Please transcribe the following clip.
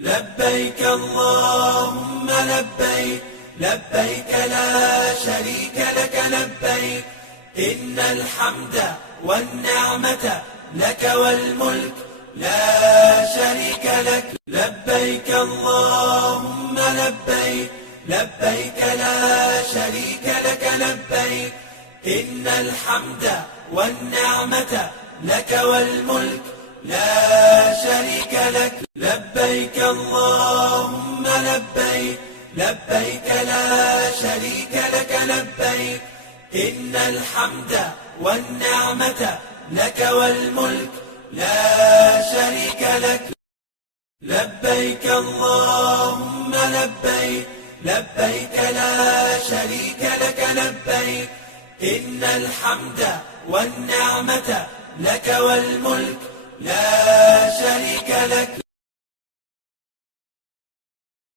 لبيك اللهم لبيك، لبيك لا شريك لك لبيك، إن الحمد والنعمة لك والملك لا شريك لك. لبيك اللهم لبيك، لبيك لا شريك لك لبيك، إن الحمد والنعمة لك والملك لا شريك لك. لبيك اللهم لبيك، لبيك لا شريك لك لبيك، إن الحمد والنعمة لك والملك لا شريك لك. لبيك اللهم لبيك، لبيك لا شريك لك لبيك، إن الحمد والنعمة لك والملك لا شريك لك.